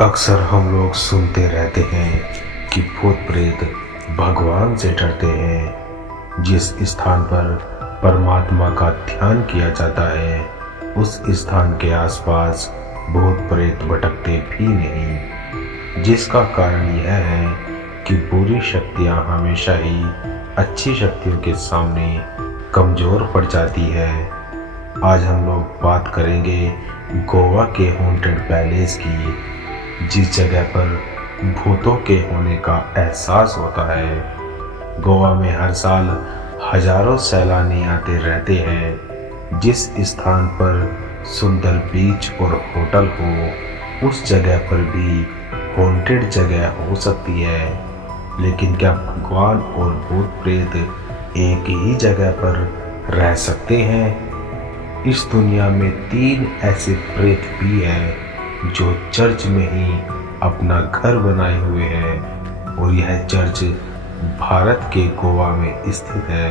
अक्सर हम लोग सुनते रहते हैं कि भूत प्रेत भगवान से डरते हैं। जिस स्थान पर परमात्मा का ध्यान किया जाता है उस स्थान के आसपास भूत प्रेत भटकते भी नहीं, जिसका कारण यह है कि बुरी शक्तियां हमेशा ही अच्छी शक्तियों के सामने कमजोर पड़ जाती है। आज हम लोग बात करेंगे गोवा के हॉन्टेड पैलेस की, जिस जगह पर भूतों के होने का एहसास होता है। गोवा में हर साल हजारों सैलानी आते रहते हैं। जिस स्थान पर सुंदर बीच और होटल हो उस जगह पर भी हॉन्टेड जगह हो सकती है। लेकिन क्या भगवान और भूत प्रेत एक ही जगह पर रह सकते हैं? इस दुनिया में 3 ऐसे प्रेत भी हैं जो चर्च में ही अपना घर बनाए हुए हैं, और यह चर्च भारत के गोवा में स्थित है।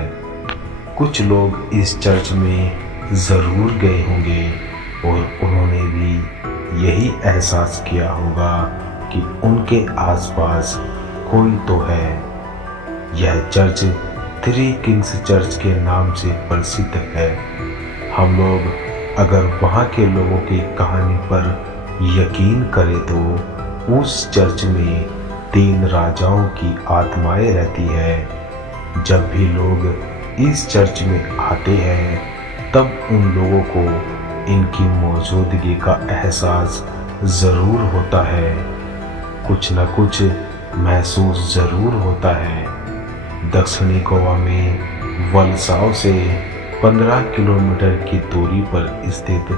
कुछ लोग इस चर्च में ज़रूर गए होंगे और उन्होंने भी यही एहसास किया होगा कि उनके आसपास कोई तो है। यह चर्च 3 किंग्स चर्च के नाम से प्रसिद्ध है। हम लोग अगर वहाँ के लोगों की कहानी पर यकीन करें तो उस चर्च में 3 राजाओं की आत्माएं रहती है। जब भी लोग इस चर्च में आते हैं तब उन लोगों को इनकी मौजूदगी का एहसास ज़रूर होता है, कुछ न कुछ महसूस ज़रूर होता है। दक्षिणी गोवा में वलसाव से 15 किलोमीटर की दूरी पर स्थित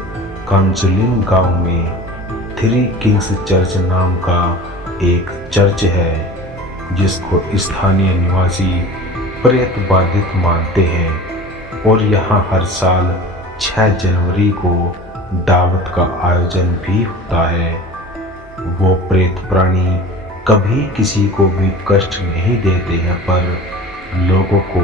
काउंसिलिंग गांव में 3 किंग्स चर्च नाम का एक चर्च है, जिसको स्थानीय निवासी प्रेत बाधित मानते हैं। और यहाँ हर साल 6 जनवरी को दावत का आयोजन भी होता है। वो प्रेत प्राणी कभी किसी को भी कष्ट नहीं देते हैं, पर लोगों को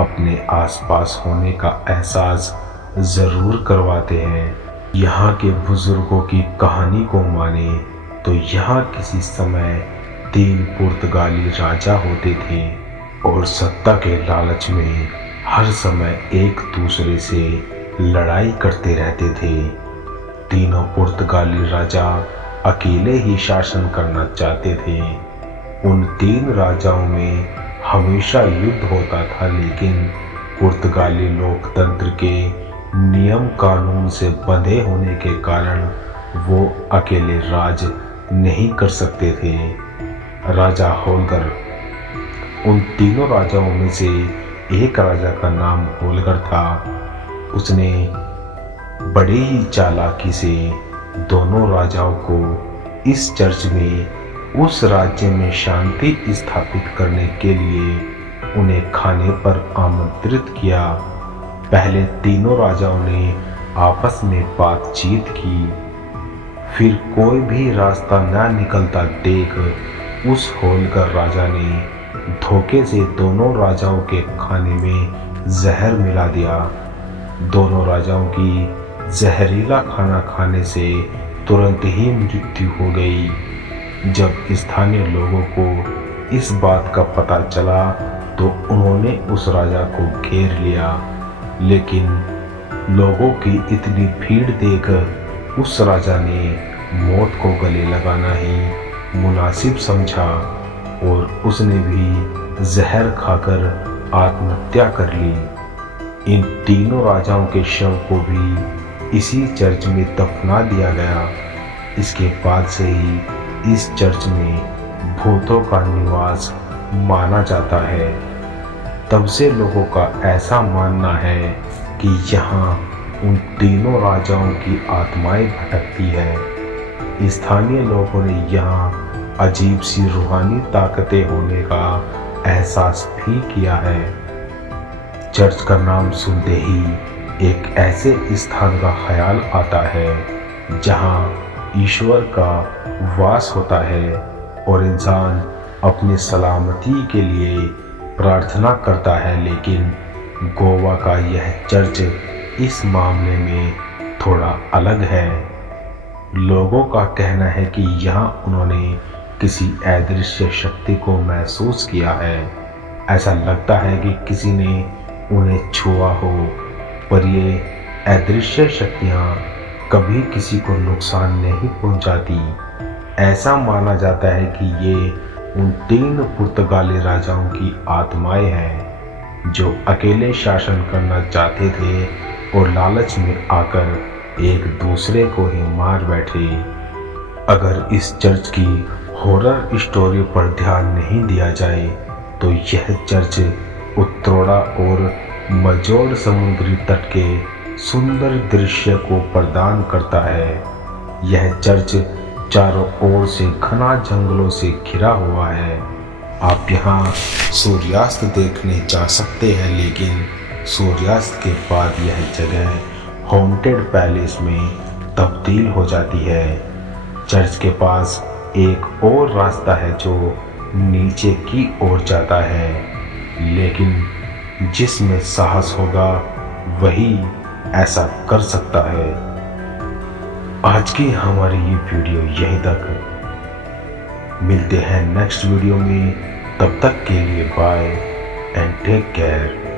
अपने आसपास होने का एहसास ज़रूर करवाते हैं। यहाँ के बुजुर्गों की कहानी को माने तो यहाँ किसी समय 3 पुर्तगाली राजा होते थे और सत्ता के लालच में हर समय एक दूसरे से लड़ाई करते रहते थे। तीनों पुर्तगाली राजा अकेले ही शासन करना चाहते थे। उन 3 राजाओं में हमेशा युद्ध होता था, लेकिन पुर्तगाली लोकतंत्र के नियम कानून से बंधे होने के कारण वो अकेले राज नहीं कर सकते थे। राजा होलगर उन तीनों राजाओं में से एक राजा का नाम होलगर था। उसने बड़ी ही चालाकी से दोनों राजाओं को इस चर्च में उस राज्य में शांति स्थापित करने के लिए उन्हें खाने पर आमंत्रित किया। पहले तीनों राजाओं ने आपस में बातचीत की, फिर कोई भी रास्ता न निकलता देख उस होलकर राजा ने धोखे से दोनों राजाओं के खाने में जहर मिला दिया। दोनों राजाओं की जहरीला खाना खाने से तुरंत ही मृत्यु हो गई। जब स्थानीय लोगों को इस बात का पता चला तो उन्होंने उस राजा को घेर लिया, लेकिन लोगों की इतनी भीड़ देख उस राजा ने मौत को गले लगाना ही मुनासिब समझा और उसने भी जहर खाकर आत्महत्या कर ली। इन तीनों राजाओं के शव को भी इसी चर्च में दफना दिया गया। इसके बाद से ही इस चर्च में भूतों का निवास माना जाता है। तब से लोगों का ऐसा मानना है कि यहाँ उन तीनों राजाओं की आत्माएं भटकती है। स्थानीय लोगों ने यहाँ अजीब सी रूहानी ताकतें होने का एहसास भी किया है। चर्च का नाम सुनते ही एक ऐसे स्थान का ख्याल आता है जहाँ ईश्वर का वास होता है और इंसान अपनी सलामती के लिए प्रार्थना करता है। लेकिन गोवा का यह चर्च इस मामले में थोड़ा अलग है। लोगों का कहना है कि यहाँ उन्होंने किसी अदृश्य शक्ति को महसूस किया है। ऐसा लगता है कि किसी ने उन्हें छुआ हो, पर ये अदृश्य शक्तियाँ कभी किसी को नुकसान नहीं पहुंचाती। ऐसा माना जाता है कि ये उन 3 पुर्तगाली राजाओं की आत्माएं हैं जो अकेले शासन करना चाहते थे और लालच में आकर एक दूसरे को ही मार बैठे। अगर इस चर्च की हॉरर स्टोरी पर ध्यान नहीं दिया जाए तो यह चर्च उत्तरोड़ा और मजोड़ समुद्री तट के सुंदर दृश्य को प्रदान करता है। यह चर्च चारों ओर से घना जंगलों से घिरा हुआ है। आप यहाँ सूर्यास्त देखने जा सकते हैं, लेकिन सूर्यास्त के बाद यह जगह हॉन्टेड पैलेस में तब्दील हो जाती है। चर्च के पास एक और रास्ता है जो नीचे की ओर जाता है, लेकिन जिसमें साहस होगा वही ऐसा कर सकता है। आज की हमारी ये वीडियो यहीं तक। मिलते हैं नेक्स्ट वीडियो में, तब तक के लिए बाय एंड टेक केयर।